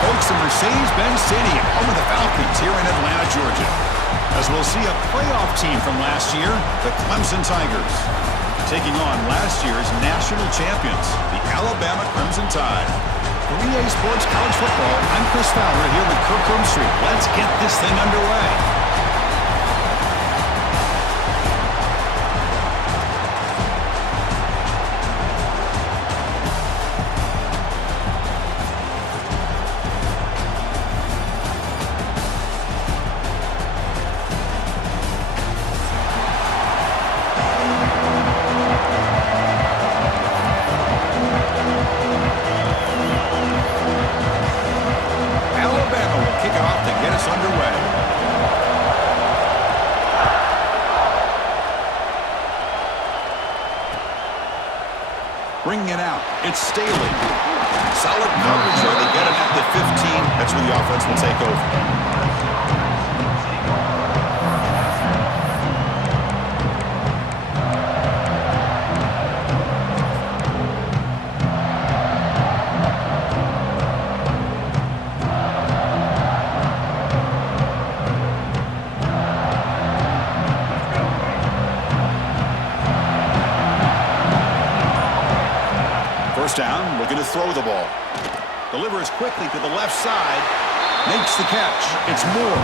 folks, in Mercedes-Benz Stadium, home of the Falcons here in Atlanta, Georgia. As we'll see a playoff team from last year, the Clemson Tigers, taking on last year's national champions, the Alabama Crimson Tide. For EA Sports College Football, I'm Chris Fowler here with Kirk Herbstreit. Let's get this thing underway. Bringing it out, it's Staley. Solid coverage there. They get it at the 15. That's where the offense will take over. Down, looking to throw the ball. Delivers quickly to the left side. Makes the catch. It's Moore.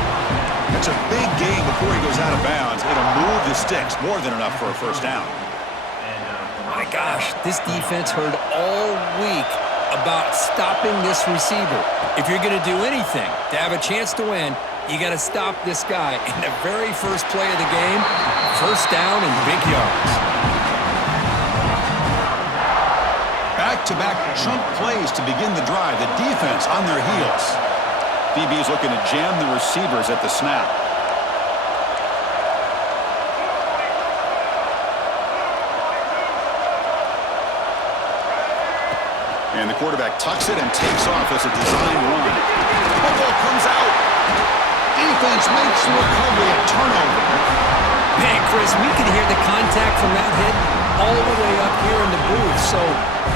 That's a big gain before he goes out of bounds. It'll move the sticks. More than enough for a first down. My gosh, this defense heard all week about stopping this receiver. If you're going to do anything to have a chance to win, you got to stop this guy. In the very first play of the game, first down and big yards. Back-to-back chunk plays to begin the drive. The defense on their heels. DB's looking to jam the receivers at the snap. And the quarterback tucks it and takes off as a design run. Football comes out. Defense makes the recovery, a turnover. Man, Chris, we can hear the contact from that hit all the way up here in the booth. So,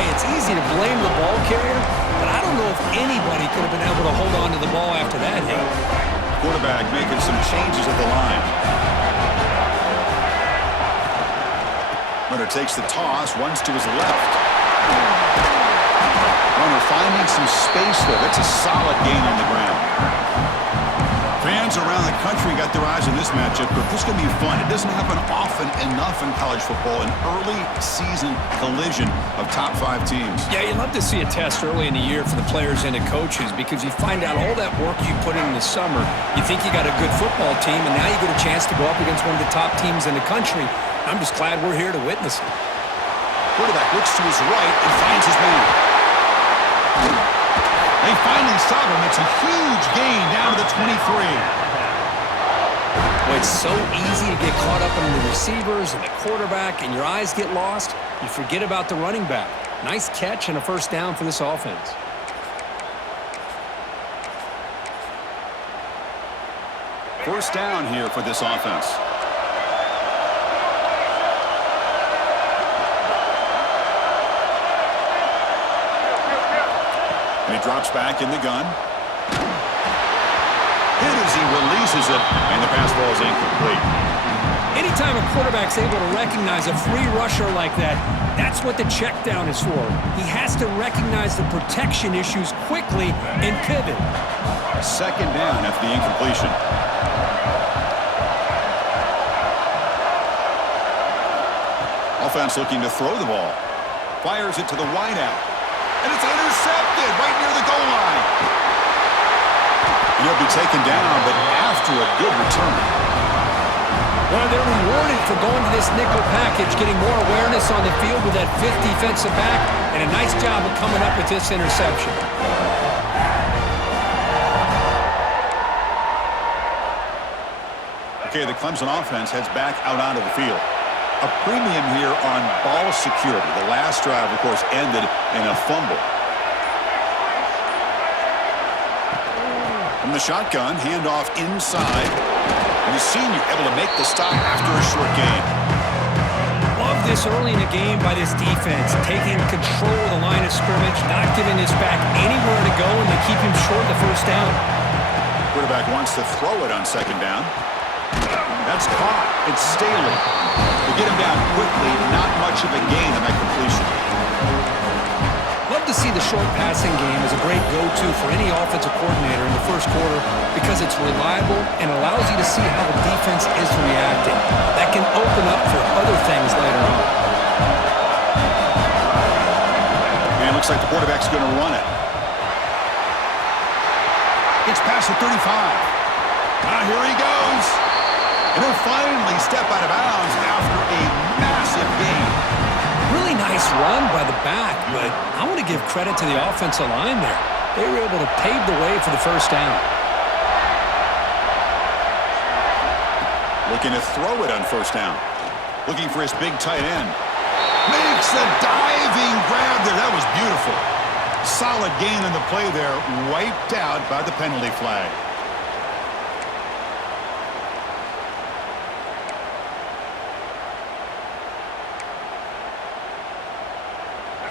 hey, it's easy to blame the ball carrier, but I don't know if anybody could have been able to hold on to the ball after that hit. Quarterback making some changes at the line. Runner takes the toss, runs to his left. Runner finding some space there. That's a solid gain on the ground. Fans around the country got their eyes on this matchup, but this is going to be fun. It doesn't happen often enough in college football, an early season collision of top 5 teams. Yeah, you'd love to see a test early in the year for the players and the coaches because you find out all that work you put in the summer. You think you got a good football team, and now you get a chance to go up against one of the top teams in the country. I'm just glad we're here to witness it. Quarterback looks to his right and finds his man. They finally stop him. It's a huge gain down to the 23. Well, it's so easy to get caught up in the receivers and the quarterback, and your eyes get lost. You forget about the running back. Nice catch and a first down for this offense. First down here for this offense. And he drops back in the gun. Hit as he releases it, and the pass ball is incomplete. Anytime a quarterback's able to recognize a free rusher like that, that's what the check down is for. He has to recognize the protection issues quickly and pivot. Second down after the incompletion. Offense looking to throw the ball. Fires it to the wideout. And it's intercepted right near the goal line. He'll be taken down, but after a good return. Well, they're rewarded for going to this nickel package, getting more awareness on the field with that 5th defensive back, and a nice job of coming up with this interception. Okay, the Clemson offense heads back out onto the field. A premium here on ball security. The last drive, of course, ended in a fumble. From the shotgun, handoff inside. And the senior able to make the stop after a short gain. Love this early in the game by this defense, taking control of the line of scrimmage, not giving this back anywhere to go, and they keep him short the first down. Quarterback wants to throw it on second down. That's caught. It's Staley. To get him down quickly, not much of a gain on that completion. Love to see the short passing game as a great go-to for any offensive coordinator in the first quarter because it's reliable and allows you to see how the defense is reacting. That can open up for other things later on. And it looks like the quarterback's going to run it. Gets past the 35. Here he goes. And he'll finally step out of bounds after a massive gain. Really nice run by the back, but I want to give credit to the offensive line there. They were able to pave the way for the first down. Looking to throw it on first down. Looking for his big tight end. Makes the diving grab there. That was beautiful. Solid gain on the play there. Wiped out by the penalty flag.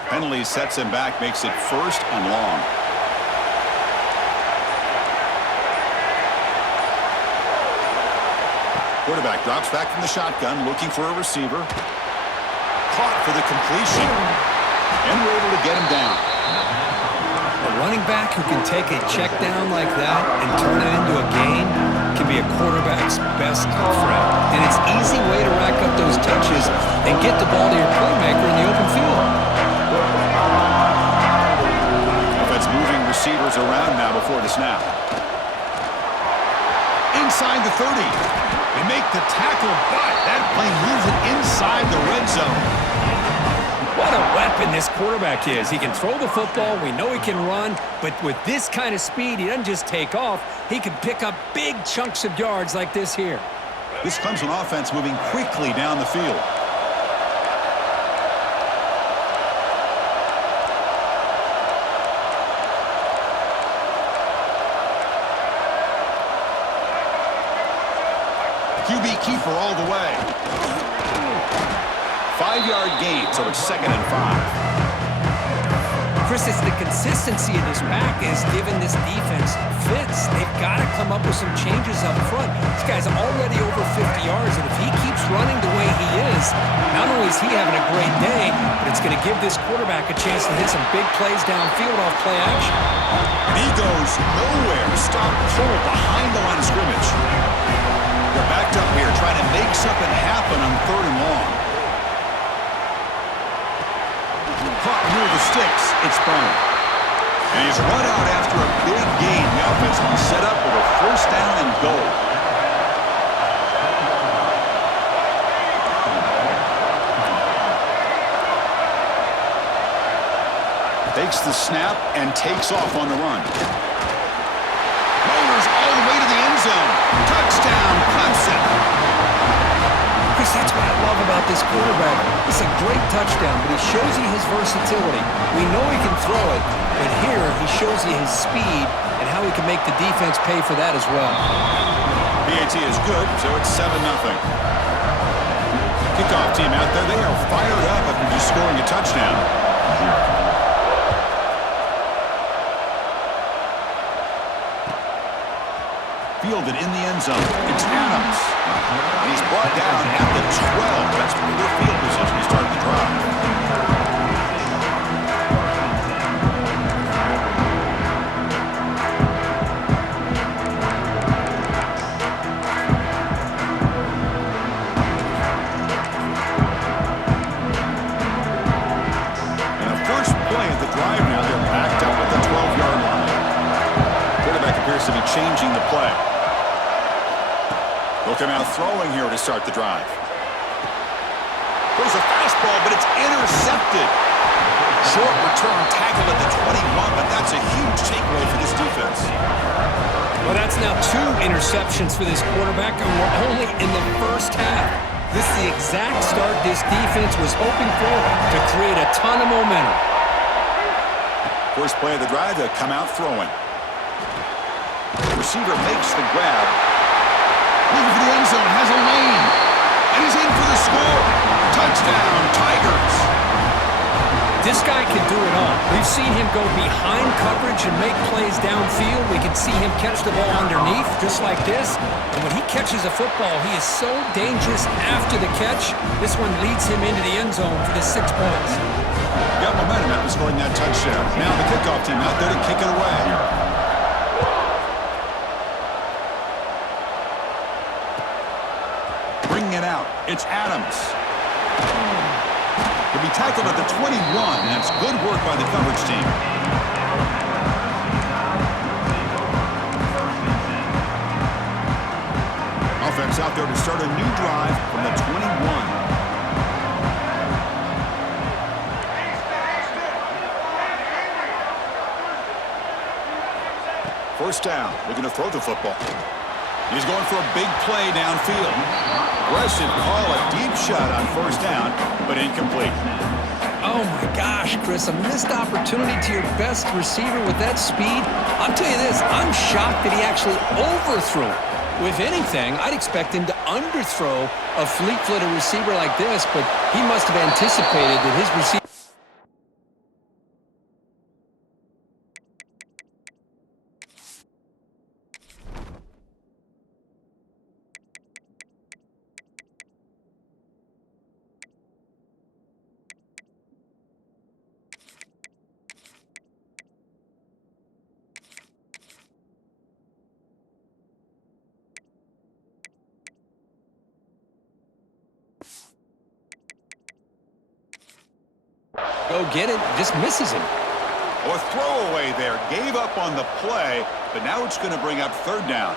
Penalty sets him back, makes it first and long. Quarterback drops back from the shotgun, looking for a receiver. Caught for the completion. And we're able to get him down. A running back who can take a check down like that and turn it into a gain can be a quarterback's best friend. And it's an easy way to rack up those touches and get the ball to your playmaker in the open field. Moving receivers around now before the snap. Inside the 30. They make the tackle, but that play moves it inside the red zone. What a weapon this quarterback is. He can throw the football. We know he can run. But with this kind of speed, he doesn't just take off. He can pick up big chunks of yards like this here. This Clemson offense moving quickly down the field. QB keeper all the way. 5-yard gain, so it's 2nd and 5. Chris, it's the consistency of this back is giving this defense fits. They've got to come up with some changes up front. This guy's already over 50 yards, and if he keeps running the way he is, not only is he having a great day, but it's going to give this quarterback a chance to hit some big plays downfield off play action. And he goes nowhere. Stop pull behind the line of scrimmage. They're backed up here trying to make something happen on 3rd and long. Caught near the sticks. It's Brown. And he's run out after a big gain. The offense will be set up with a first down and goal. Takes the snap and takes off on the run. Motors all the way to the end zone. Touchdown, Clemson. Chris, that's what I love about this quarterback. It's a great touchdown, but he shows you his versatility. We know he can throw it, but here he shows you his speed and how he can make the defense pay for that as well. PAT is good, so it's 7-0. Kickoff team out there, they are fired up after just scoring a touchdown. Fielded in the end zone. It's Adams. And he's brought down at the 12. That's pretty good field position to start the drive. And the first play of the drive now, they're backed up at the 12-yard line. Quarterback appears to be changing the play. They'll come out throwing here to start the drive. Throws a fastball, but it's intercepted. Short return tackle at the 21, but that's a huge takeaway for this defense. Well, that's now 2 interceptions for this quarterback, and we're only in the first half. This is the exact start this defense was hoping for to create a ton of momentum. First play of the drive, they'll come out throwing. The receiver makes the grab. Looking for the end zone, has a lane, and he's in for the score. Touchdown, Tigers. This guy can do it all. We've seen him go behind coverage and make plays downfield. We can see him catch the ball underneath, just like this. And when he catches a football, he is so dangerous after the catch. This one leads him into the end zone for the 6 points. Got momentum after scoring that touchdown. Now the kickoff team out there to kick it away. Bringing it out, it's Adams. He'll be tackled at the 21, and that's good work by the coverage team. Offense out there to start a new drive from the 21. First down, looking to throw the football. He's going for a big play downfield. Aggressive call, a deep shot on first down, but incomplete. Oh my gosh, Chris, a missed opportunity to your best receiver with that speed. I'll tell you this, I'm shocked that he actually overthrew it. With anything, I'd expect him to underthrow a fleet-footed receiver like this, but he must have anticipated that his receiver... Go get it, just misses him. Oh, a throwaway there. Gave up on the play, but now it's going to bring up third down.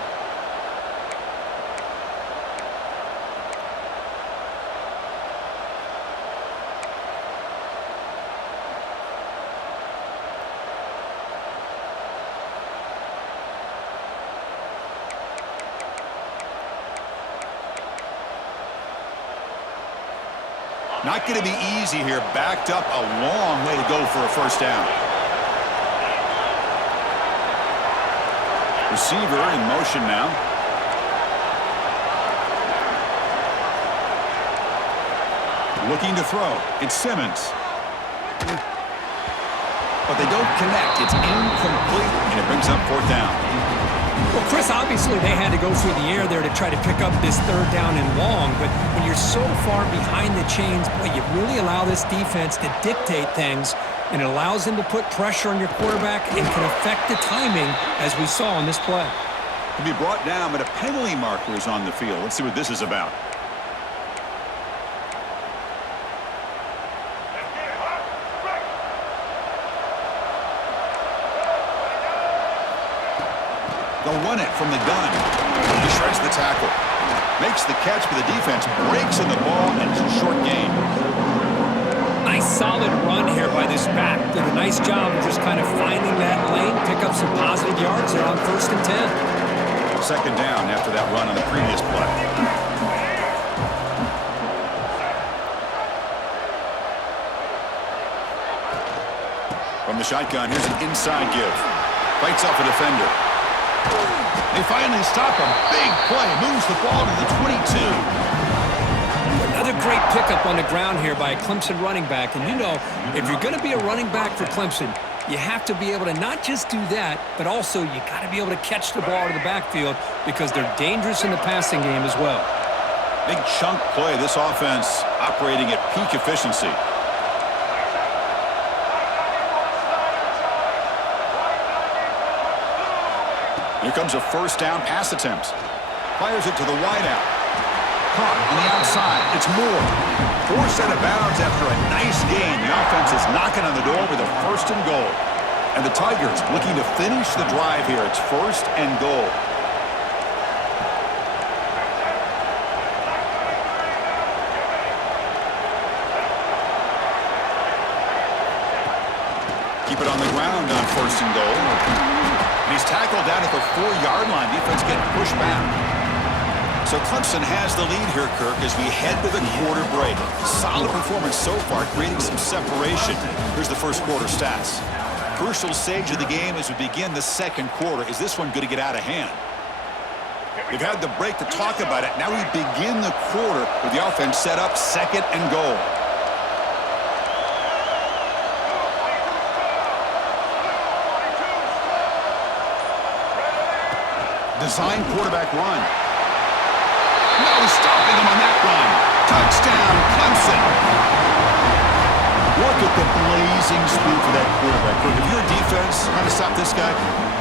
Not going to be easy here. Backed up a long way to go for a first down. Receiver in motion now. Looking to throw. It's Simmons. But they don't connect. It's incomplete, and it brings up fourth down. Well, Chris, obviously they had to go through the air there to try to pick up this third down and long, but when you're so far behind the chains, boy, you really allow this defense to dictate things, and it allows them to put pressure on your quarterback and can affect the timing, as we saw on this play. To be brought down, but a penalty marker is on the field. Let's see what this is about. They'll run it from the gun. He shreds the tackle. Makes the catch for the defense. Breaks in the ball, and it's a short gain. Nice solid run here by this back. Did a nice job of just kind of finding that lane, pick up some positive yards there on 1st and 10. Second down after that run on the previous play. From the shotgun, here's an inside give. Fights off a defender. They finally stop him. Big play. Moves the ball to the 22. Another great pickup on the ground here by a Clemson running back. And you know, if you're going to be a running back for Clemson, you have to be able to not just do that, but also you got to be able to catch the ball to the backfield because they're dangerous in the passing game as well. Big chunk play. This offense operating at peak efficiency. Here comes a first down pass attempt. Fires it to the wideout. Caught on the outside. It's Moore. Forced out of bounds after a nice gain. The offense is knocking on the door with a first and goal. And the Tigers looking to finish the drive here. It's first and goal. Keep it on the ground on first and goal. And he's tackled down at the 4-yard line. Defense getting pushed back. So Clemson has the lead here, Kirk, as we head to the quarter break. Solid performance so far, creating some separation. Here's the first quarter stats. Crucial stage of the game as we begin the second quarter. Is this one going to get out of hand? We've had the break to talk about it. Now we begin the quarter with the offense set up second and goal. Design quarterback run. No stopping him on that run. Touchdown, Clemson. Look at the blazing speed for that quarterback. If you're a defense trying to stop this guy,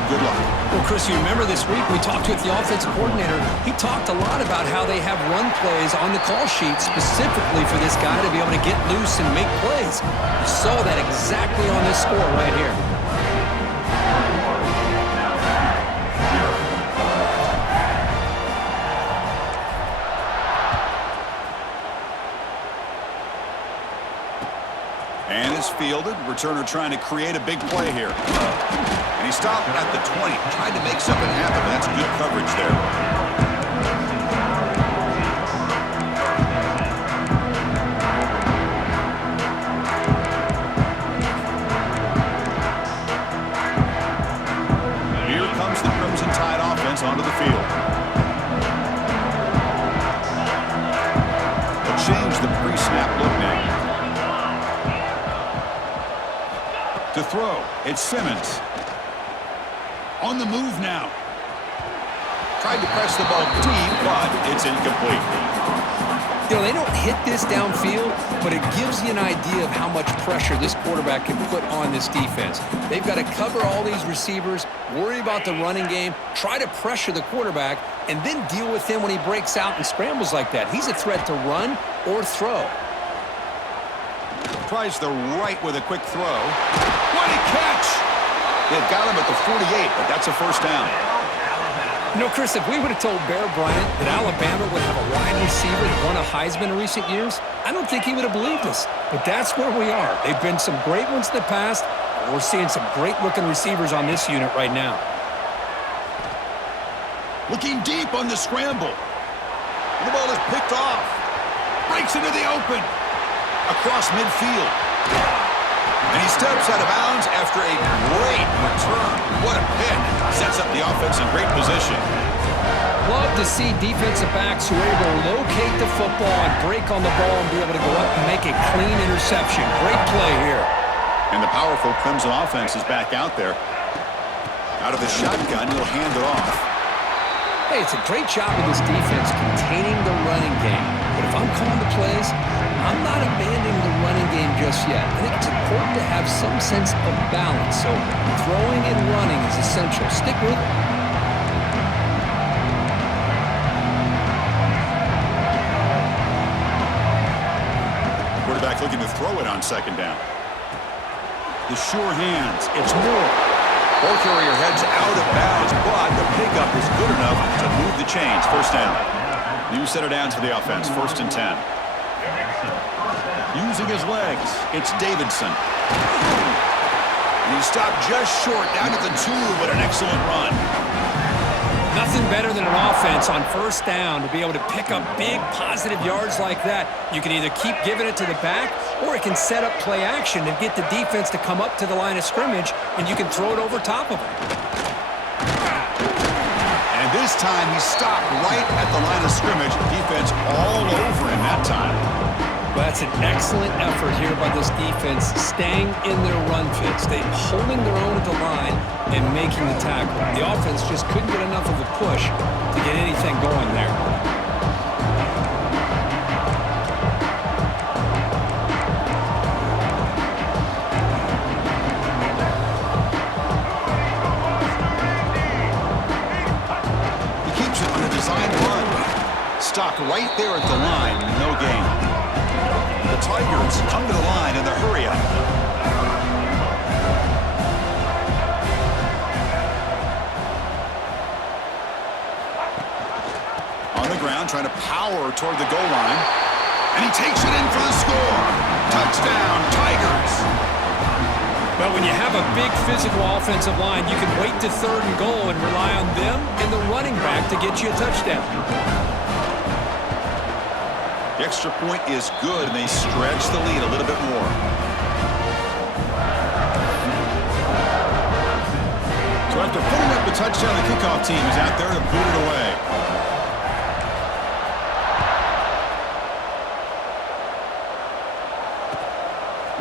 good luck. Well, Chris, you remember this week we talked with the offensive coordinator. He talked a lot about how they have run plays on the call sheet specifically for this guy to be able to get loose and make plays. You saw that exactly on this score right here. And is fielded. Returner trying to create a big play here. And he stopped at the 20. Tried to make something happen, but that's good coverage there. Here comes the Crimson Tide offense onto the field. They'll change the pre-snap look now. To throw, it's Simmons. On the move now. Tried to press the ball deep, but it's incomplete. You know, they don't hit this downfield, but it gives you an idea of how much pressure this quarterback can put on this defense. They've got to cover all these receivers, worry about the running game, try to pressure the quarterback, and then deal with him when he breaks out and scrambles like that. He's a threat to run or throw. Tries the right with a quick throw. What a catch! They've got him at the 48, but that's a first down. You know, Chris, if we would have told Bear Bryant that Alabama would have a wide receiver that won a Heisman in recent years, I don't think he would have believed us. But that's where we are. They've been some great ones in the past, and we're seeing some great-looking receivers on this unit right now. Looking deep on the scramble. The ball is picked off. Breaks into the open. Across midfield. And he steps out of bounds after a great return. What a pick. Sets up the offense in great position. Love to see defensive backs who are able to locate the football and break on the ball and be able to go up and make a clean interception. Great play here. And the powerful Clemson offense is back out there. Out of the shotgun, he'll hand it off. Hey, it's a great job of this defense containing the running game. But if I'm calling the plays, I'm not abandoning the running game just yet. I think it's important to have some sense of balance. So throwing and running is essential. Stick with it. Quarterback looking to throw it on second down. The sure hands. It's Moore. Ball carrier heads out of bounds, but the pickup is good enough to move the chains. First down. New set of downs for the offense. 1st and 10. Using his legs, it's Davidson. And he stopped just short, down to the 2, but an excellent run. Nothing better than an offense on first down to be able to pick up big positive yards like that. You can either keep giving it to the back, or it can set up play action and get the defense to come up to the line of scrimmage, and you can throw it over top of them. And this time he stopped right at the line of scrimmage. Defense all over him that time. Well, that's an excellent effort here by this defense, staying in their run fits. They holding their own at the line and making the tackle. The offense just couldn't get enough of a push to get anything going there. He keeps it on a designed run. Stopped right there at the line, no gain. The Tigers come to the line in the hurry up. On the ground, trying to power toward the goal line. And he takes it in for the score. Touchdown, Tigers. But when you have a big physical offensive line, you can wait to 3rd and goal and rely on them and the running back to get you a touchdown. The extra point is good, and they stretch the lead a little bit more. So after putting up the touchdown, the kickoff team is out there to boot it away.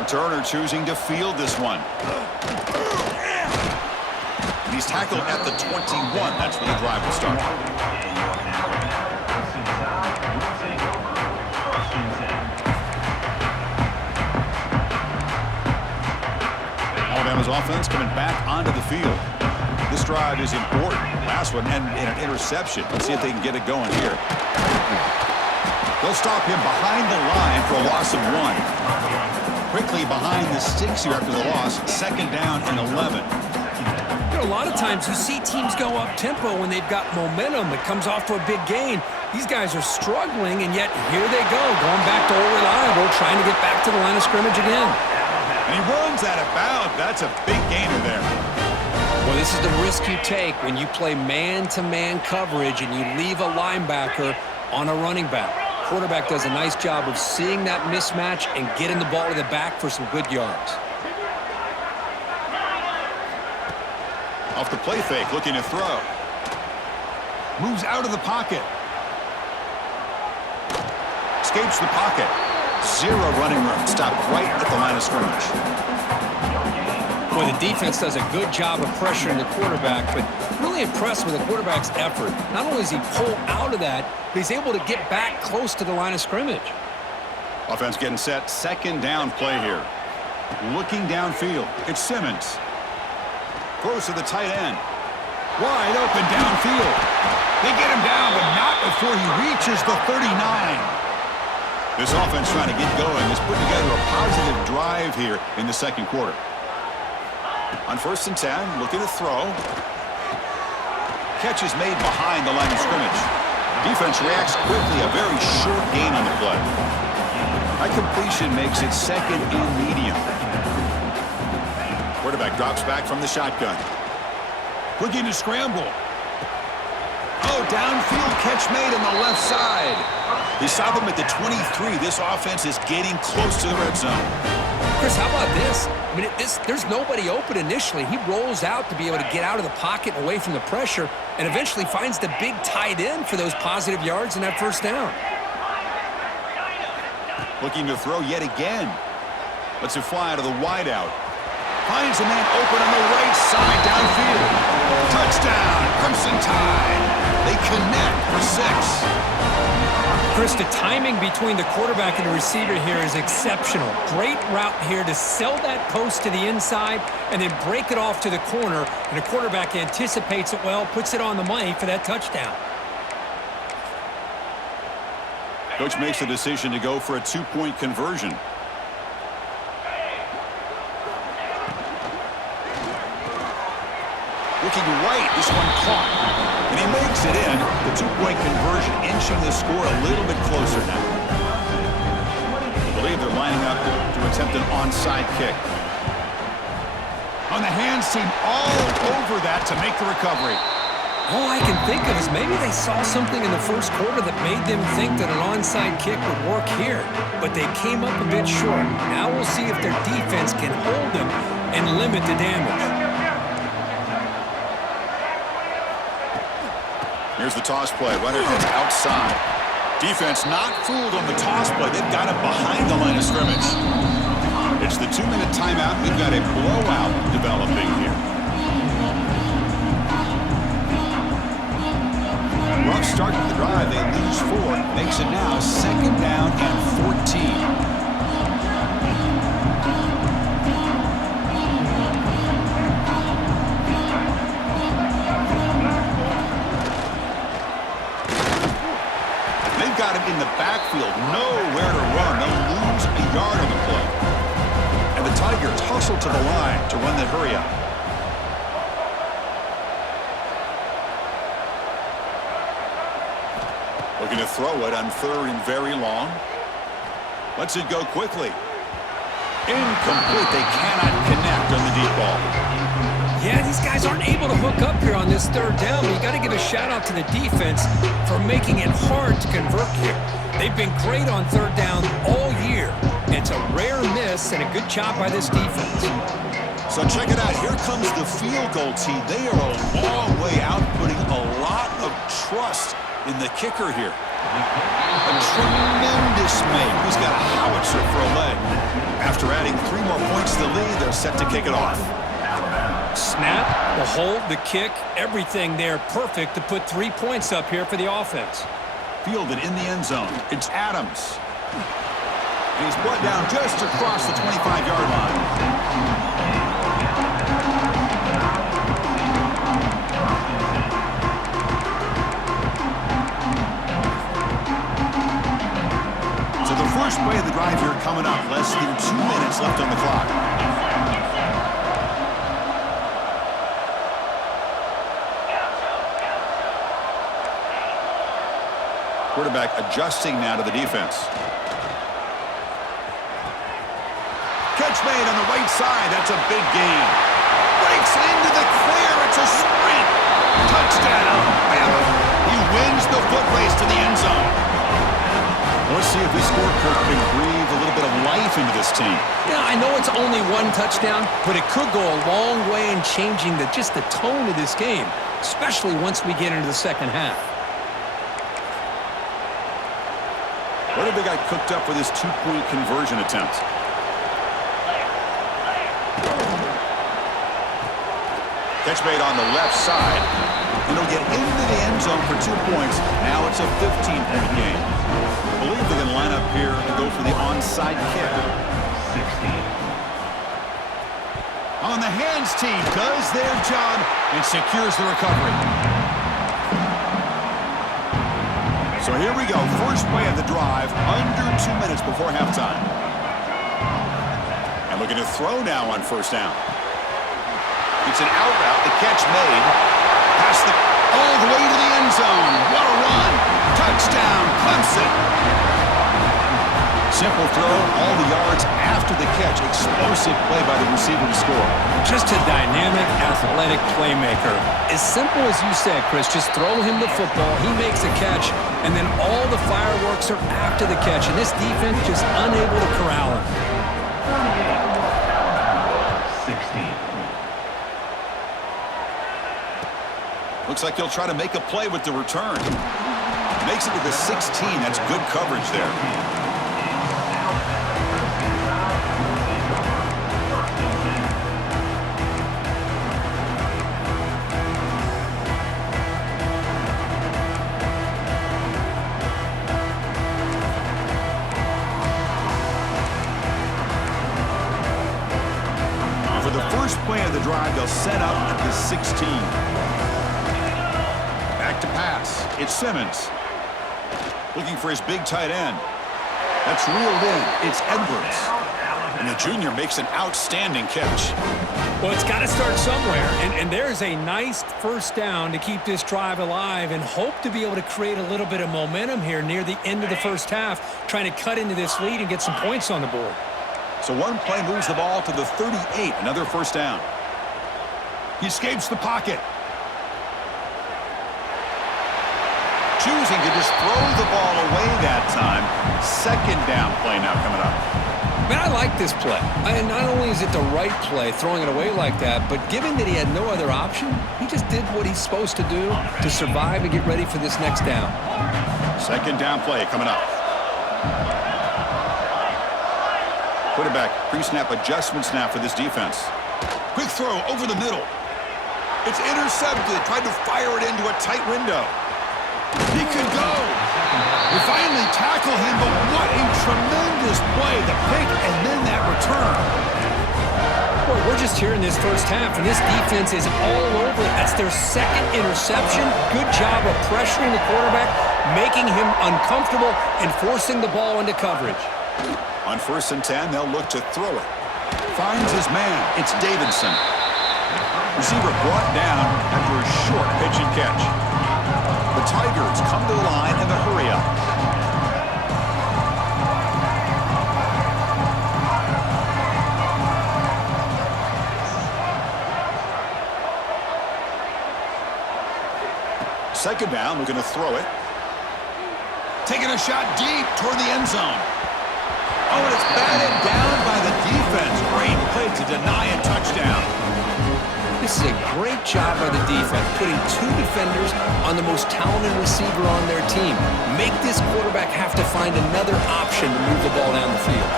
Returner choosing to field this one. And he's tackled at the 21. That's where the drive will start. Alabama's offense coming back onto the field. This drive is important. Last one and an interception. Let's see if they can get it going here. They'll stop him behind the line for a loss of 1. Quickly behind the sticks here after the loss. 2nd down and 11. You know, a lot of times you see teams go up-tempo when they've got momentum that comes off for a big gain. These guys are struggling, and yet here they go, going back to old reliable, trying to get back to the line of scrimmage again. And he runs out of bounds. That's a big gainer there. Well, this is the risk you take when you play man-to-man coverage and you leave a linebacker on a running back. Quarterback does a nice job of seeing that mismatch and getting the ball to the back for some good yards. Off the play fake, looking to throw. Moves out of the pocket. Escapes the pocket. 0 running room. Stopped right at the line of scrimmage. Boy, the defense does a good job of pressuring the quarterback, but really impressed with the quarterback's effort. Not only does he pull out of that, but he's able to get back close to the line of scrimmage. Offense getting set. 2nd down play here. Looking downfield. It's Simmons. Throws to the tight end. Wide open downfield. They get him down, but not before he reaches the 39. This offense trying to get going is putting together a positive drive here in the 2nd quarter. On 1st and 10, looking to throw. Catch is made behind the line of scrimmage. Defense reacts quickly, a very short gain on the play. High completion makes it 2nd and medium. Quarterback drops back from the shotgun. Looking to scramble. Oh, downfield catch made on the left side. They stop him at the 23. This offense is getting close to the red zone. Chris, how about this? I mean, there's nobody open initially. He rolls out to be able to get out of the pocket away from the pressure and eventually finds the big tight end for those positive yards in that 1st down. Looking to throw yet again. Lets it fly to the wideout. Finds a man open on the right side downfield. Touchdown, Crimson Tide. They connect for 6. Chris, the timing between the quarterback and the receiver here is exceptional. Great route here to sell that post to the inside and then break it off to the corner. And the quarterback anticipates it well, puts it on the money for that touchdown. Coach makes the decision to go for a 2-point conversion. Looking right, this one caught. And he makes it in. The 2-point conversion inching the score a little bit closer now. I believe they're lining up to attempt an onside kick. On the hands team all over that to make the recovery. All I can think of is maybe they saw something in the 1st quarter that made them think that an onside kick would work here. But they came up a bit short. Now we'll see if their defense can hold them and limit the damage. Here's the toss play. Runner heads outside. Defense not fooled on the toss play. They've got it behind the line of scrimmage. It's the 2-minute timeout. We've got a blowout developing here. Rough start to the drive. They lose 4. Makes it now 2nd down and 14. Got him in the backfield, nowhere to run. They'll lose a yard on the play. And the Tigers hustle to the line to run that hurry up. Looking to throw it on 3rd and very long. Lets it go quickly. Incomplete. They cannot connect on the deep ball. Yeah, these guys aren't able to hook up here on this 3rd down, but you got to give a shout-out to the defense for making it hard to convert here. They've been great on 3rd down all year. It's a rare miss and a good job by this defense. So check it out. Here comes the field goal team. They are a long way out, putting a lot of trust in the kicker here. A tremendous make. He's got a howitzer for a leg. After adding 3 more points to the lead, they're set to kick it off. Snap, the hold, the kick, everything there perfect to put 3 points up here for the offense. Fielded in the end zone. It's Adams. And he's brought down just across the 25-yard line. So the first play of the drive here coming up. Less than 2 minutes left on the clock. Quarterback adjusting now to the defense. Catch made on the right side. That's a big gain. Breaks into the clear. It's a sprint. Touchdown. Bama. He wins the foot race to the end zone. Let's see if this scorecard can breathe a little bit of life into this team. Yeah, I know it's only one touchdown, but it could go a long way in changing just the tone of this game, especially once we get into the second half. What have they got cooked up for this two-point conversion attempt? Catch made on the left side. And he'll get into the end zone for 2 points. Now it's a 15-point game. I believe they're going to line up here and go for the onside kick. 16. On the hands team does their job and secures the recovery. So here we go. First play of the drive, under 2 minutes before halftime. And looking to throw now on first down. It's an out route. The catch made. Past all the way to the end zone. What a run. Touchdown, Clemson. Simple throw, all the yards after the catch. Explosive play by the receiver to score. Just a dynamic, athletic playmaker. As simple as you said, Chris, just throw him the football. He makes a catch, and then all the fireworks are after the catch. And this defense just unable to corral him. 16. Looks like he'll try to make a play with the return. Makes it to the 16. That's good coverage there. For the first play of the drive, they'll set up at the 16. Back to pass. It's Simmons. Looking for his big tight end. That's reeled in. It's Edwards. And the junior makes an outstanding catch. Well, it's got to start somewhere, and there's a nice first down to keep this drive alive and hope to be able to create a little bit of momentum here near the end of the first half, trying to cut into this lead and get some points on the board. So one play moves the ball to the 38, another first down. He escapes the pocket. Choosing to just throw the ball away that time. Second down play now coming up. Man, I like this play. Not only is it the right play, throwing it away like that, but given that he had no other option, he just did what he's supposed to do to survive and get ready for this next down. Second down play coming up. Quarterback pre-snap adjustment snap for this defense. Quick throw over the middle. It's intercepted. Tried to fire it into a tight window. He could go. We finally tackle him, but what a tremendous play. The pick and then that return. Boy, we're just here in this first half, and this defense is all over. That's their second interception. Good job of pressuring the quarterback, making him uncomfortable, and forcing the ball into coverage. On 1st and 10, they'll look to throw it. Finds his man. It's Davidson. Receiver brought down after a short pitch and catch. The Tigers come to the line in the hurry-up. Second down, looking to throw it. Taking a shot deep toward the end zone. Oh, and it's batted down by the defense. Great play to deny a touchdown. This is a great job by the defense, putting two defenders on the most talented receiver on their team. Make this quarterback have to find another option to move the ball down the field.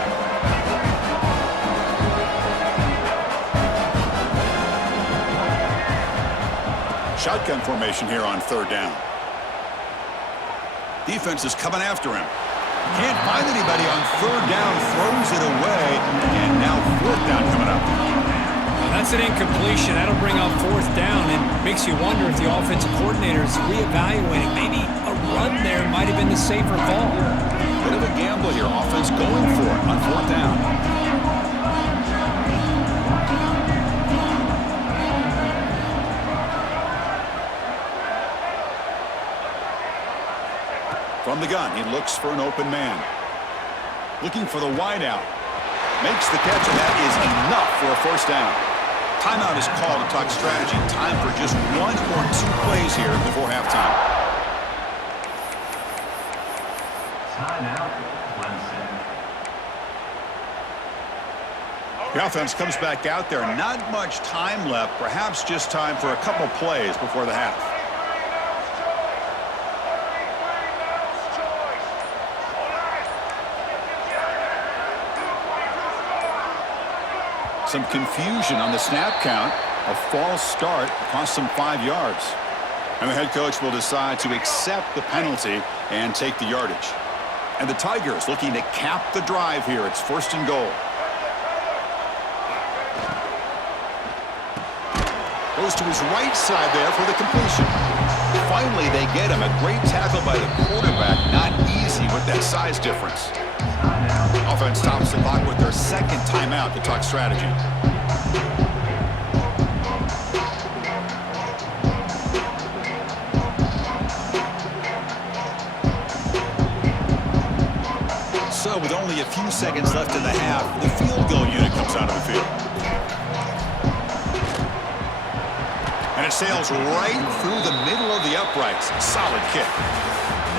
Shotgun formation here on third down. Defense is coming after him. Can't find anybody on third down, throws it away, and now fourth down coming up. That's an incompletion. That'll bring up fourth down and makes you wonder if the offensive coordinator is reevaluating. Maybe a run there might have been the safer call. Bit of a gamble here. Offense going for it on fourth down. From the gun, he looks for an open man. Looking for the wideout. Makes the catch, and that is enough for a first down. Timeout is called to talk strategy. Time for just 1 or 2 plays here before halftime. Timeout, Clemson. The offense comes back out there. Not much time left. Perhaps just time for a couple plays before the half. Some confusion on the snap count. A false start cost them 5 yards. And the head coach will decide to accept the penalty and take the yardage. And the Tigers looking to cap the drive here. It's first and goal. Goes to his right side there for the completion. Finally, they get him. A great tackle by the quarterback. Not easy with that size difference. Offense stops the clock with their second timeout to talk strategy. So with only a few seconds left in the half, the field goal unit comes out of the field. And it sails right through the middle of the uprights. Solid kick.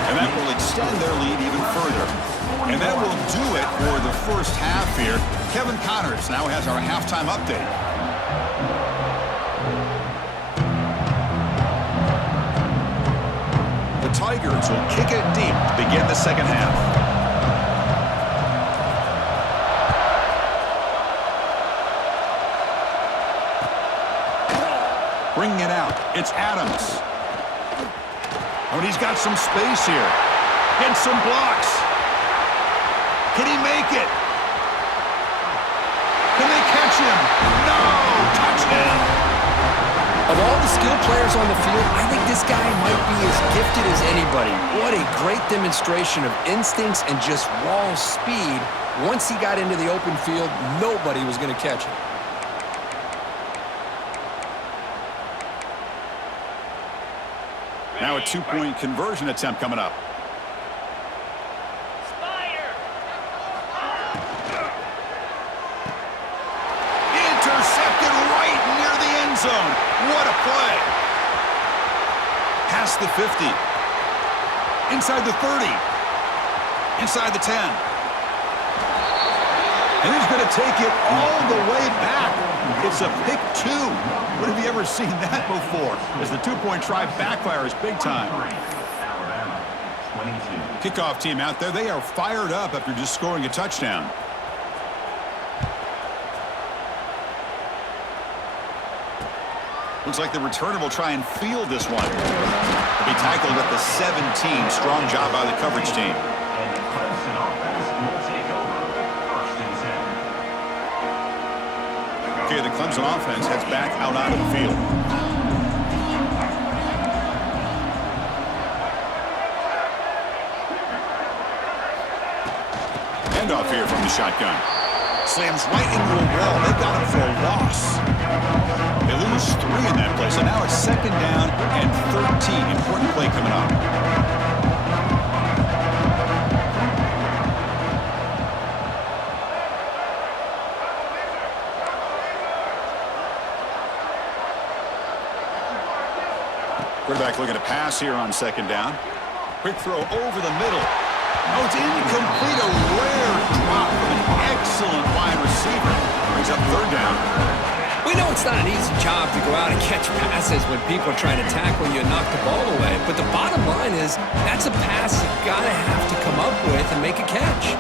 And that will extend their lead even further. And that will do it for the first half here. Kevin Connors now has our halftime update. The Tigers will kick it deep to begin the second half. Bringing it out, it's Adams. Oh, and he's got some space here. Gets some blocks. Can he make it? Can they catch him? No! Touchdown! Of all the skilled players on the field, I think this guy might be as gifted as anybody. What a great demonstration of instincts and just raw speed. Once he got into the open field, nobody was going to catch him. Now a 2-point conversion attempt coming up. Intercepted right near the end zone. What a play. Past the 50. Inside the 30. Inside the 10. And he's going to take it all the way back. It's a pick 2. When have you ever seen that before? As the 2-point try backfires big time. Kickoff team out there. They are fired up after just scoring a touchdown. Looks like the returner will try and field this one. He'll be tackled at the 17. Strong job by the coverage team. And the Clemson offense will take over first and 10. Okay, the Clemson offense heads back out onto the field. Handoff here from the shotgun. Slams right into a wall. They've got him for a loss. They lose 3 in that play, so now it's second down and 13. Important play coming up. Quarterback looking to pass here on second down. Quick throw over the middle. Oh, it's incomplete. A rare drop from an excellent wide receiver. Brings up third down. We know it's not an easy job to go out and catch passes when people are trying to tackle you and knock the ball away. But the bottom line is that's a pass you got to have to come up with and make a catch.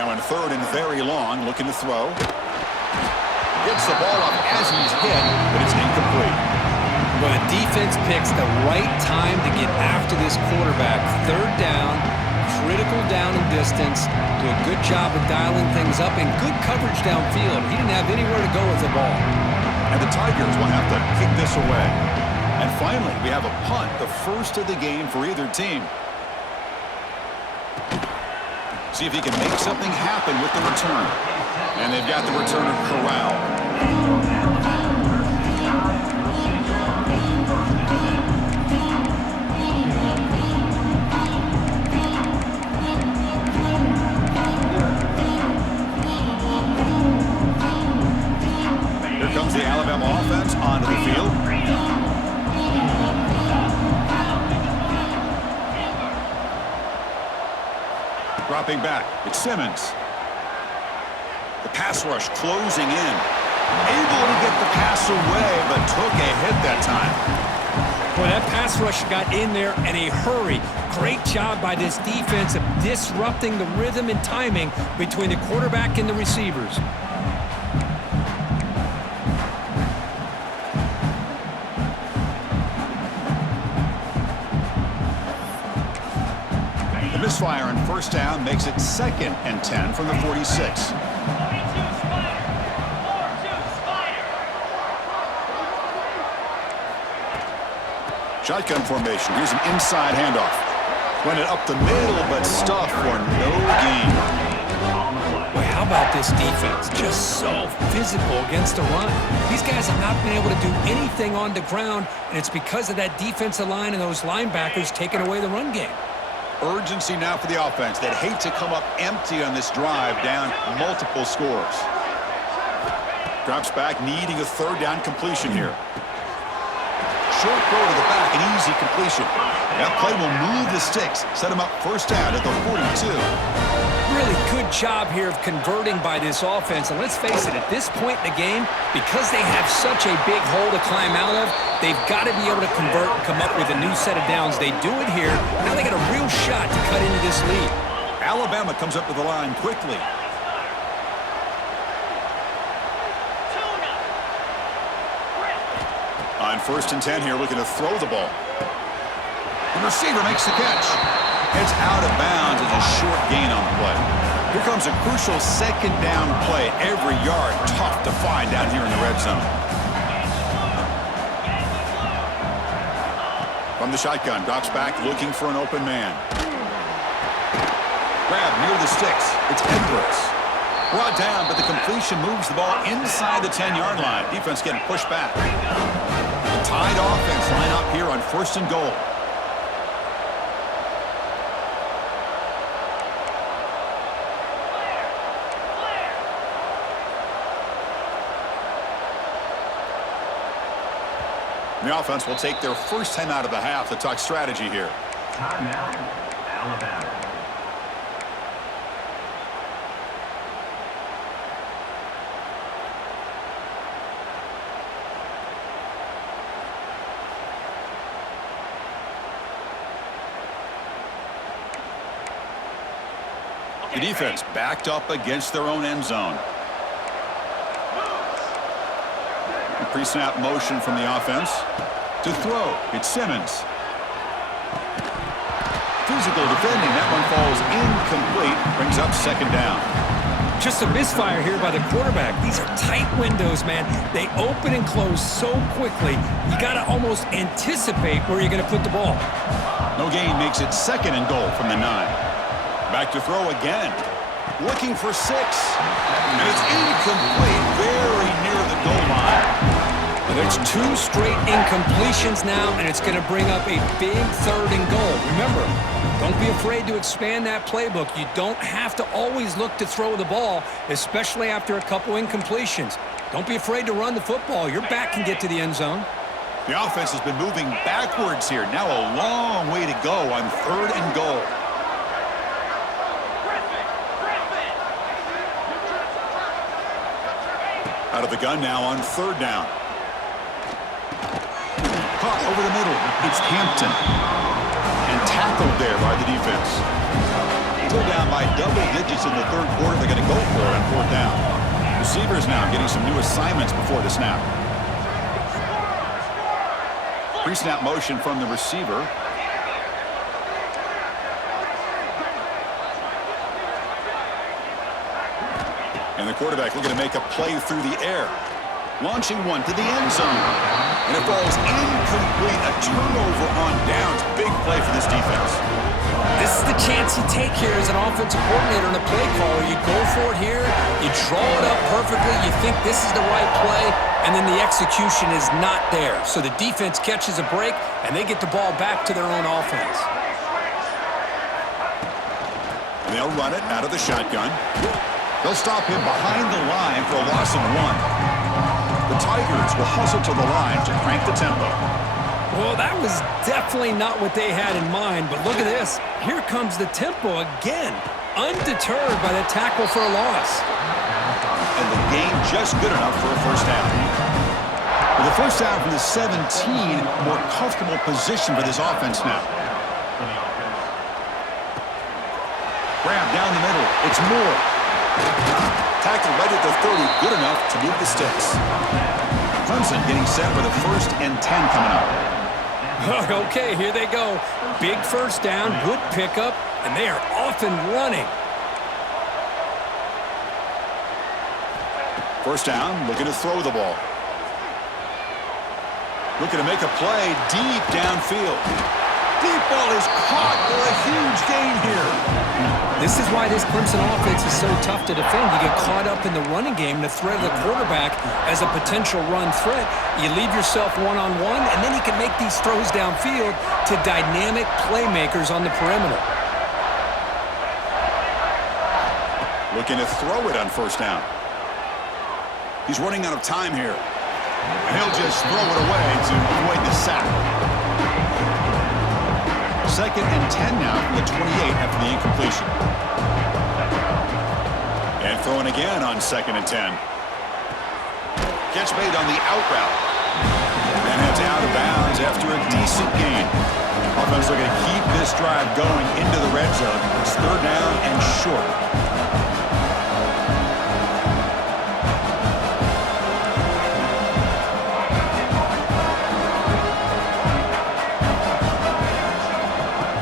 Now in third and very long, looking to throw. Gets the ball up as he's hit, but it's incomplete. Well, the defense picks the right time to get after this quarterback. Third down, critical down and distance. Do a good job of dialing things up and good coverage downfield. He didn't have anywhere to go with the ball. And the Tigers will have to kick this away. And finally, we have a punt, the first of the game for either team. See if he can make something happen with the return. And they've got the returner corralled. Here comes the Alabama offense onto the field. Dropping back, it's Simmons. The pass rush closing in. Able to get the pass away, but took a hit that time. Boy, that pass rush got in there in a hurry. Great job by this defense of disrupting the rhythm and timing between the quarterback and the receivers. The misfire on first down makes it 2nd and 10 from the 46. Shotgun formation. Here's an inside handoff. Went it up the middle, but stuffed for no gain. Boy, how about this defense? Just so physical against the run. These guys have not been able to do anything on the ground, and it's because of that defensive line and those linebackers taking away the run game. Urgency now for the offense. They'd hate to come up empty on this drive, down multiple scores. Drops back, needing a third down completion here. Short throw to the back, an easy completion. That play will move the sticks, set him up first down at the 42. Really good job here of converting by this offense. And let's face it, at this point in the game, because they have such a big hole to climb out of, they've got to be able to convert and come up with a new set of downs. They do it here. Now they got a real shot to cut into this lead. Alabama comes up to the line quickly. On 1st and 10 here, looking to throw the ball. The receiver makes the catch. It's out of bounds. It's a short gain on the play. Here comes a crucial 2nd down play. Every yard tough to find down here in the red zone. From the shotgun, drops back, looking for an open man. Grab near the sticks. It's Edwards. Brought down, but the completion moves the ball inside the 10-yard line. Defense getting pushed back. The tied offense line up here on 1st and goal. The offense will take their first time out of the half to talk strategy here. Timeout, Alabama. The defense backed up against their own end zone. Pre-snap motion from the offense. To throw, it's Simmons. Physical defending, that one falls incomplete. Brings up 2nd down. Just a misfire here by the quarterback. These are tight windows, man. They open and close so quickly, you got to almost anticipate where you're going to put the ball. No gain makes it 2nd and goal from the 9. Back to throw again. Looking for 6. And it's incomplete, very near the goal line. There's 2 straight incompletions now, and it's going to bring up a big 3rd and goal. Remember, don't be afraid to expand that playbook. You don't have to always look to throw the ball, especially after a couple incompletions. Don't be afraid to run the football. Your back can get to the end zone. The offense has been moving backwards here. Now a long way to go on 3rd and goal. Out of the gun now on 3rd down. Caught over the middle. It's Hampton. And tackled there by the defense. Pulled down by by double digits in the third quarter. They're going to go for it on fourth down. Receivers now getting some new assignments before the snap. Pre-snap motion from the receiver. And the quarterback looking to make a play through the air. Launching one to the end zone. And it falls incomplete. A turnover on downs. Big play for this defense. This is the chance you take here as an offensive coordinator and a play caller. You go for it here. You draw it up perfectly. You think this is the right play. And then the execution is not there. So the defense catches a break, and they get the ball back to their own offense. And they'll run it out of the shotgun. They'll stop him behind the line for a loss of 1. The Tigers will hustle to the line to crank the tempo. Well, that was definitely not what they had in mind, but look at this. Here comes the tempo again, undeterred by the tackle for a loss. And the game just good enough for a first down. With the first down from the 17, more comfortable position for this offense now. Grab down the middle. It's Moore. Tackle right at the 30, good enough to move the sticks. Clemson getting set for the 1st and 10 coming up. Okay, here they go. Big first down, good pickup, and they are off and running. First down, looking to throw the ball. Looking to make a play deep downfield. Deep ball is caught for a huge gain here. This is why this Clemson offense is so tough to defend. You get caught up in the running game, the threat of the quarterback as a potential run threat. You leave yourself one-on-one, and then you can make these throws downfield to dynamic playmakers on the perimeter. Looking to throw it on first down. He's running out of time here. And he'll just throw it away to avoid the sack. 2nd and 10 now from the 28 after the incompletion. And throwing again on 2nd and 10. Catch made on the out route. And it's out of bounds after a decent gain. Offense looking to keep this drive going into the red zone. It's 3rd down and short.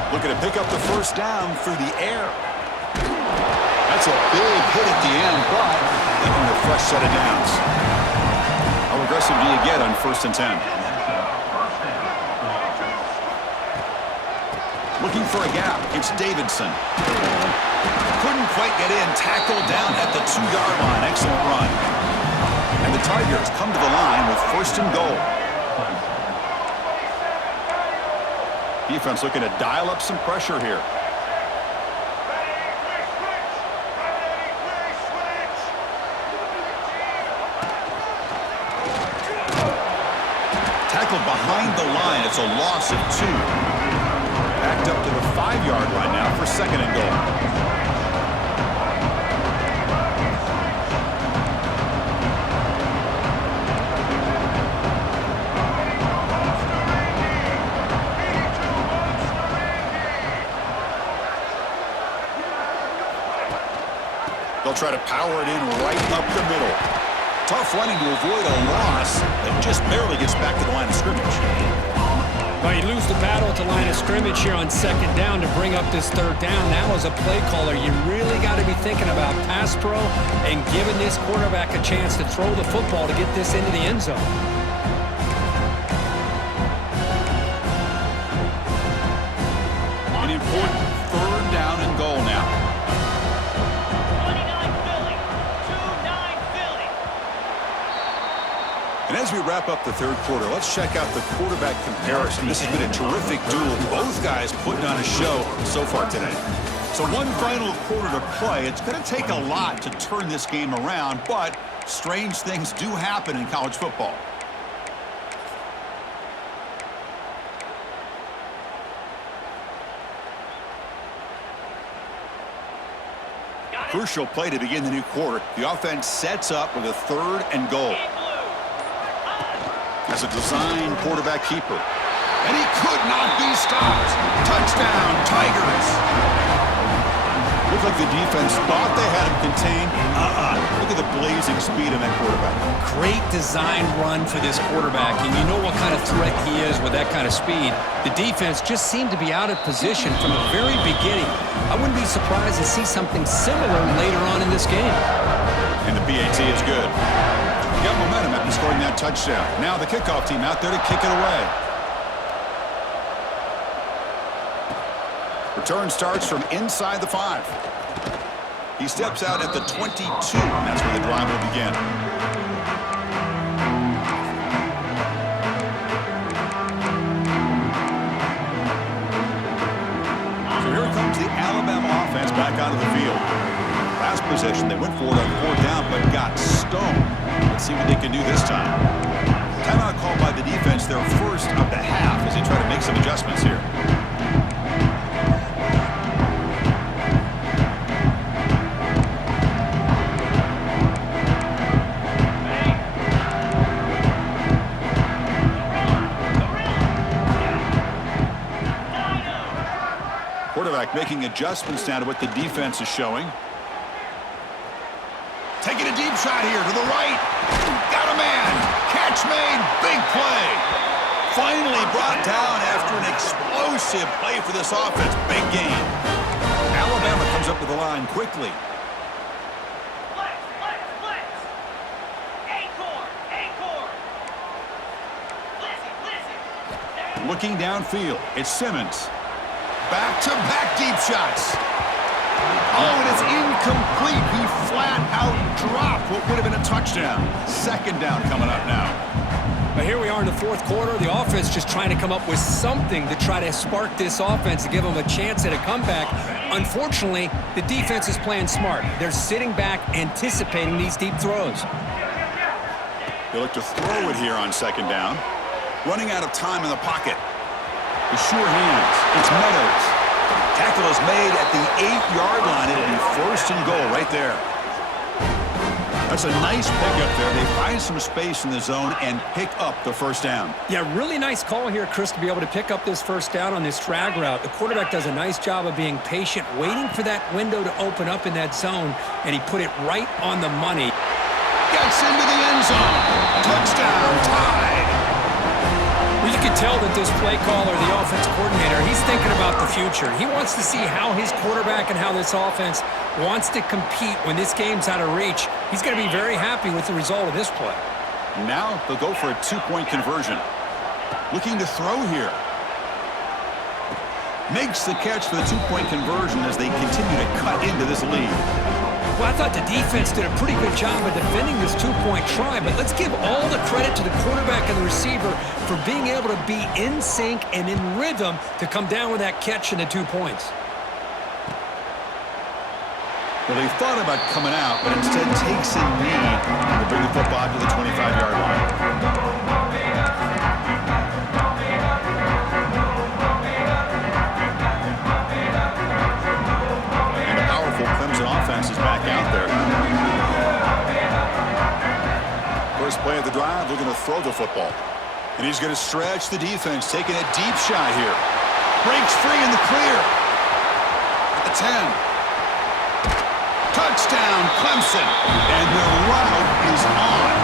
Looking to pick up the first down through the air. That's a big hit at the end, but getting a fresh set of downs. How aggressive do you get on 1st and 10? Looking for a gap. It's Davidson. Couldn't quite get in. Tackled down at the 2-yard line. Excellent run. And the Tigers come to the line with 1st and goal. Defense looking to dial up some pressure here. Tackled behind the line. It's a loss of 2. Backed up to the 5-yard line now for 2nd and goal. They'll try to power it in right up the middle. Tough running to avoid a loss, but just barely gets back to the line of scrimmage. Well, you lose the battle at the line of scrimmage here on 2nd down to bring up this 3rd down. Now as a play caller, you really got to be thinking about pass pro and giving this quarterback a chance to throw the football to get this into the end zone. An important 3rd down and goal now. And as we wrap up the 3rd quarter, let's check out the quarterback comparison. This has been a terrific duel. Both guys putting on a show so far today. So one final quarter to play. It's going to take a lot to turn this game around, but strange things do happen in college football. Crucial play to begin the new quarter. The offense sets up with a 3rd and goal. As a design quarterback keeper. And he could not be stopped. Touchdown, Tigers. Looked like the defense thought they had him contained. Look at the blazing speed of that quarterback. Great design run for this quarterback, and you know what kind of threat he is with that kind of speed. The defense just seemed to be out of position from the very beginning. I wouldn't be surprised to see something similar later on in this game. And the PAT is good. Got momentum after scoring that touchdown. Now the kickoff team out there to kick it away. Return starts from inside the 5. He steps out at the 22, and that's where the drive will begin. So here comes the Alabama offense back out of the field. Last possession, they went for it on 4th down, but got stoned. Let's see what they can do this time. Timeout called by the defense, their first of the half, as they try to make some adjustments here. Quarterback making adjustments now to what the defense is showing. Taking a deep shot here to the right. Got a man. Catch made. Big play. Finally brought down after an explosive play for this offense. Big game. Alabama comes up to the line quickly. Looking downfield. It's Simmons. Back-to-back deep shots. Oh, and it's incomplete. He flat out dropped what would have been a touchdown. 2nd down coming up now. But here we are in the 4th quarter. The offense just trying to come up with something to try to spark this offense to give them a chance at a comeback. Unfortunately, the defense is playing smart. They're sitting back, anticipating these deep throws. They look to throw it here on 2nd down. Running out of time in the pocket. The sure hands. It's Meadows. Tackle is made at the 8-yard line. It'll be 1st and goal right there. That's a nice pickup there. They find some space in the zone and pick up the 1st down. Yeah, really nice call here, Chris, to be able to pick up this 1st down on this drag route. The quarterback does a nice job of being patient, waiting for that window to open up in that zone, and he put it right on the money. Gets into the end zone. Touchdown, tied. Well, you can tell that this play caller, the offense coordinator, he's thinking about the future. He wants to see how his quarterback and how this offense wants to compete when this game's out of reach. He's going to be very happy with the result of this play. Now they'll go for a 2-point conversion. Looking to throw here. Makes the catch for the 2-point conversion as they continue to cut into this lead. Well, I thought the defense did a pretty good job of defending this 2-point try, but let's give all the credit to the quarterback and the receiver for being able to be in sync and in rhythm to come down with that catch and the 2 points. Well, they thought about coming out, but instead takes a knee to bring the football to the 25-yard line. Offense is back out there. First play of the drive, looking to throw the football. And he's going to stretch the defense, taking a deep shot here. Breaks free in the clear. At the 10. Touchdown, Clemson. And the route is on.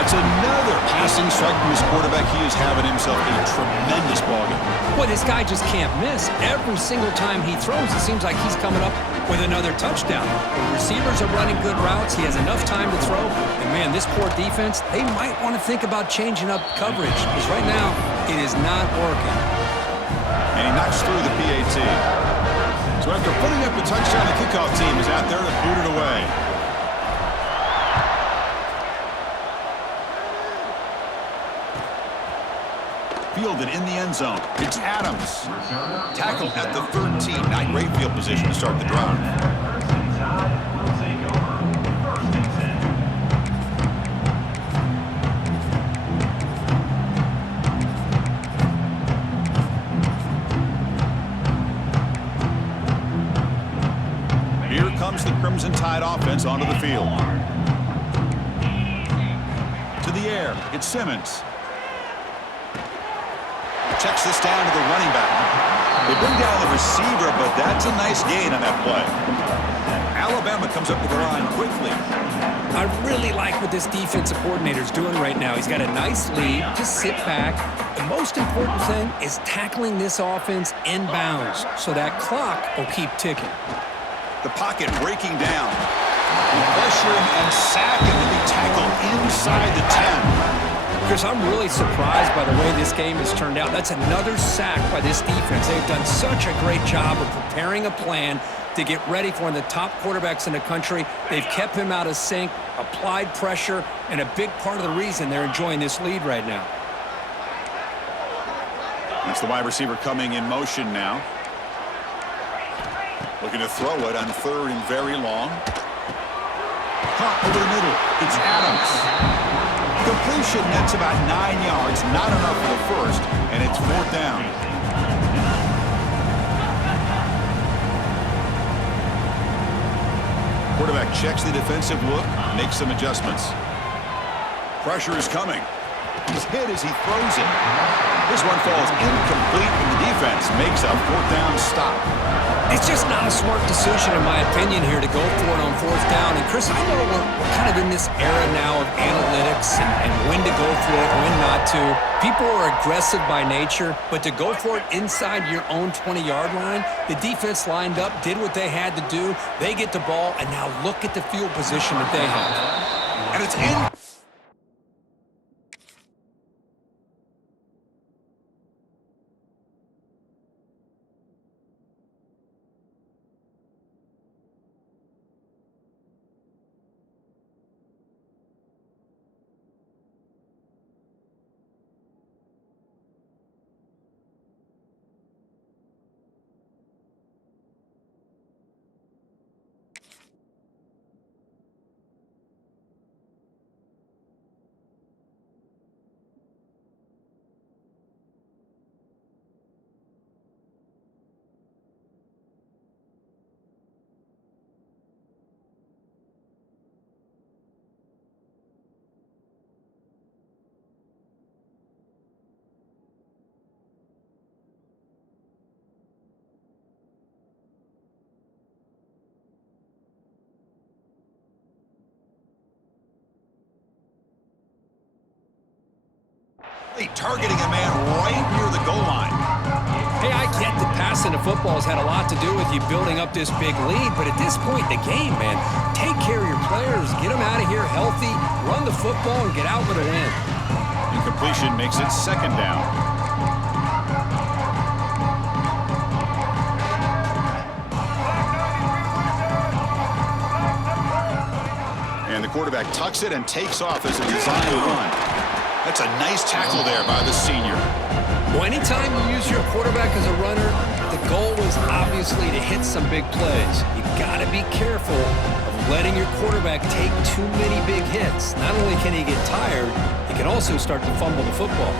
That's another passing strike from his quarterback. He is having himself a tremendous ballgame. Boy, this guy just can't miss. Every single time he throws, it seems like he's coming up with another touchdown. The receivers are running good routes. He has enough time to throw. And, man, this poor defense, they might want to think about changing up coverage because right now it is not working. And he knocks through the PAT. So after putting up the touchdown, the kickoff team is out there to boot it away. Fielded in the end zone. It's Adams. Tackled at the 13. Not great field position to start the drive. Here comes the Crimson Tide offense onto the field. To the air. It's Simmons. Checks this down to the running back. They bring down the receiver, but that's a nice gain on that play. Alabama comes up to the line quickly. I really like what this defensive coordinator is doing right now. He's got a nice lead. Just sit back. The most important thing is tackling this offense in bounds so that clock will keep ticking. The pocket breaking down. Pressure and sack him to be tackled inside the 10. Chris, I'm really surprised by the way this game has turned out. That's another sack by this defense. They've done such a great job of preparing a plan to get ready for one of the top quarterbacks in the country. They've kept him out of sync, applied pressure, and a big part of the reason they're enjoying this lead right now. That's the wide receiver coming in motion now. Looking to throw it on third and very long. Caught over the middle. It's Adams. Completion nets about 9 yards. Not enough for the first, and it's fourth down. Quarterback checks the defensive look, makes some adjustments. Pressure is coming. He's hit as he throws it. This one falls incomplete, and the defense makes a fourth down stop. It's just not a smart decision, in my opinion, here to go for it on fourth down. And, Chris, I know we're kind of in this era now of analytics and when to go for it, when not to. People are aggressive by nature, but to go for it inside your own 20-yard line, the defense lined up, did what they had to do. They get the ball, and now look at the field position that they have. And it's in. Targeting a man right near the goal line. Hey, I get that passing the football has had a lot to do with you building up this big lead, but at this point in the game, man, take care of your players, get them out of here healthy, run the football, and get out with a win. Incompletion makes it second down. And the quarterback tucks it and takes off as a designed run. That's a nice tackle there by the senior. Well, anytime you use your quarterback as a runner, the goal was obviously to hit some big plays. You got to be careful of letting your quarterback take too many big hits. Not only can he get tired, he can also start to fumble the football.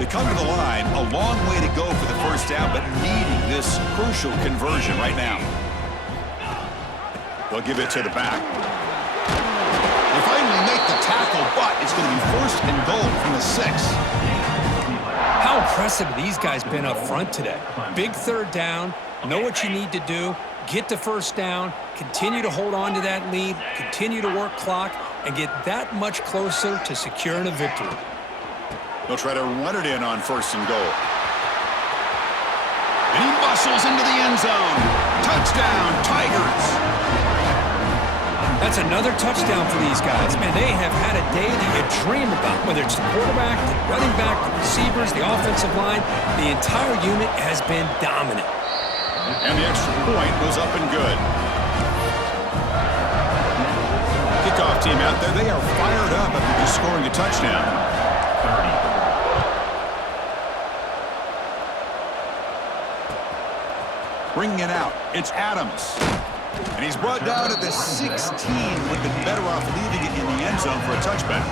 They come to the line, a long way to go for the first down, but needing this crucial conversion right now. They'll give it to the back. They finally make the tackle, but it's going to be first and goal from the 6. How impressive have these guys been up front today? Big third down, know what you need to do, get the first down, continue to hold on to that lead, continue to work clock, and get that much closer to securing a victory. They'll try to run it in on first and goal. And he muscles into the end zone. Touchdown, Tigers! That's another touchdown for these guys. Man, they have had a day that you dream about, whether it's the quarterback, the running back, the receivers, the offensive line. The entire unit has been dominant. And the extra point was up and good. Kickoff team out there, they are fired up after just scoring a touchdown. 30. Bringing it out, it's Adams. And he's brought down at the 16. Would have been better off leaving it in the end zone for a touchback.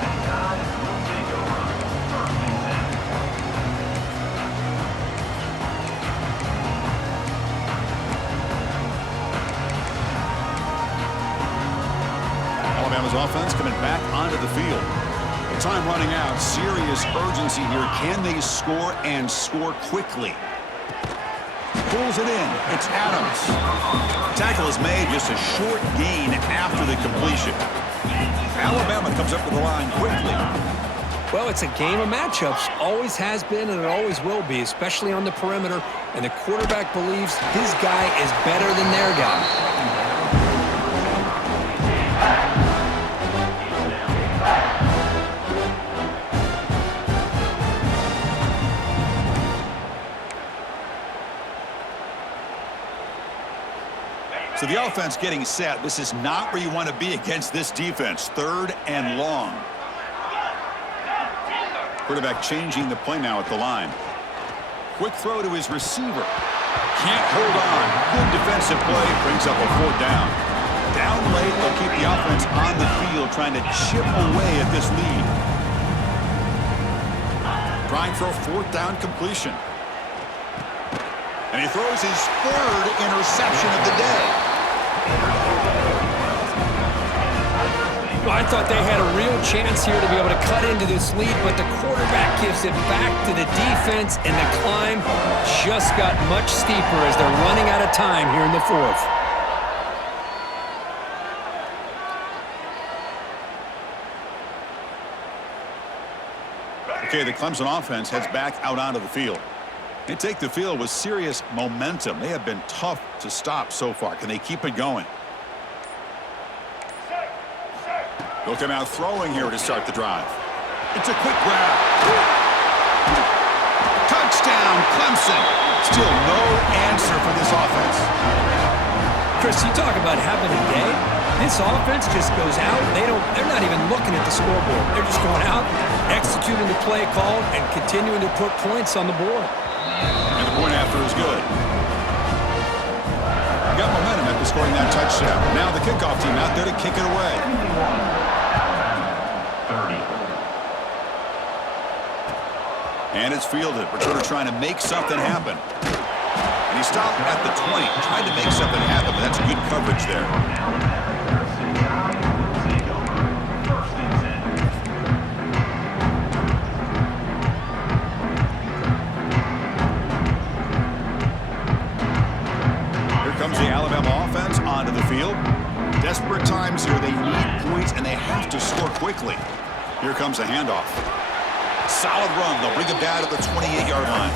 Alabama's offense coming back onto the field. The time running out. Serious urgency here. Can they score and score quickly? Pulls it in. It's Adams. Tackle is made, just a short gain after the completion. Alabama comes up to the line quickly. Well, it's a game of matchups. Always has been and it always will be, especially on the perimeter. And the quarterback believes his guy is better than their guy. So the offense getting set. This is not where you want to be against this defense. 3rd and long. Quarterback changing the play now at the line. Quick throw to his receiver. Can't hold on. Good defensive play. Brings up a 4th down. Down late, they'll keep the offense on the field trying to chip away at this lead. Trying for a 4th down completion. And he throws his 3rd interception of the day. Well, I thought they had a real chance here to be able to cut into this lead, but the quarterback gives it back to the defense, and the climb just got much steeper as they're running out of time here in the 4th. Okay, the Clemson offense heads back out onto the field. They take the field with serious momentum. They have been tough to stop so far. Can they keep it going? They'll come out throwing here to start the drive. It's a quick grab. Touchdown, Clemson. Still no answer for this offense. Chris, you talk about having a day. This offense just goes out. They're not even looking at the scoreboard. They're just going out, executing the play call, and continuing to put points on the board. And the point after is good. Got momentum after scoring that touchdown. Now the kickoff team out there to kick it away. 30. And it's fielded. Returner trying to make something happen. And he stopped at the 20. Tried to make something happen, but that's good coverage there. Comes the Alabama offense onto the field. Desperate times here. They need points, and they have to score quickly. Here comes a handoff. Solid run. They'll bring it down to the 28-yard line.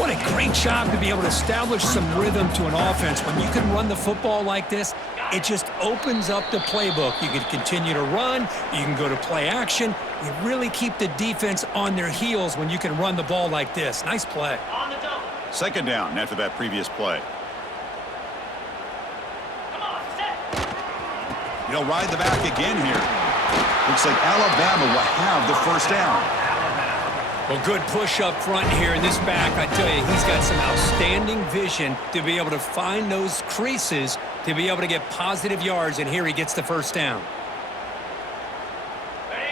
What a great job to be able to establish some rhythm to an offense. When you can run the football like this, it just opens up the playbook. You can continue to run. You can go to play action. You really keep the defense on their heels when you can run the ball like this. Nice play. 2nd down after that previous play. He'll ride the back again here. Looks like Alabama will have the 1st down. Well, good push up front here in this back. I tell you, he's got some outstanding vision to be able to find those creases to be able to get positive yards, and here he gets the 1st down.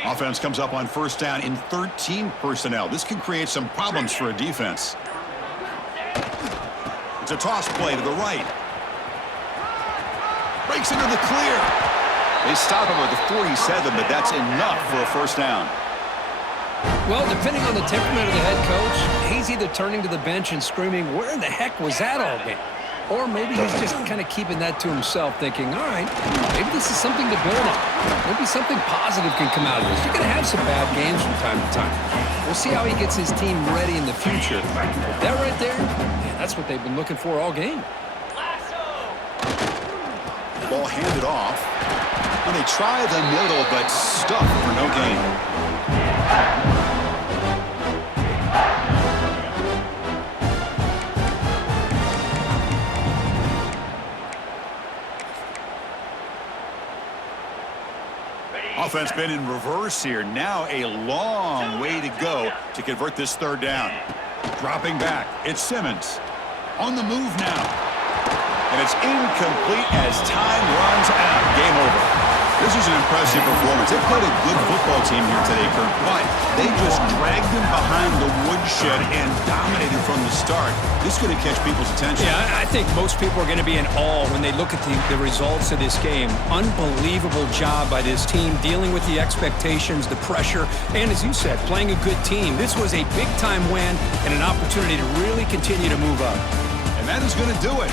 Offense comes up on 1st down in 13 personnel. This can create some problems for a defense. It's a toss play to the right. Breaks into the clear. They stop him at the 47, but that's enough for a 1st down. Well, depending on the temperament of the head coach, he's either turning to the bench and screaming, where in the heck was that all game? Or maybe he's just kind of keeping that to himself, thinking, all right, maybe this is something to build on. Maybe something positive can come out of this. You're going to have some bad games from time to time. We'll see how he gets his team ready in the future. But that right there, yeah, that's what they've been looking for all game. Ball handed off. And they try the middle, but stuffed for no gain. Offense been in reverse here. Now a long way to go to convert this 3rd down. Dropping back. It's Simmons. On the move now. And it's incomplete as time runs out. Game over. This is an impressive performance. They played a good football team here today, Kirk, but they just dragged them behind the woodshed and dominated from the start. This is going to catch people's attention. Yeah, I think most people are going to be in awe when they look at the results of this game. Unbelievable job by this team dealing with the expectations, the pressure, and as you said, playing a good team. This was a big-time win and an opportunity to really continue to move up. And that is going to do it.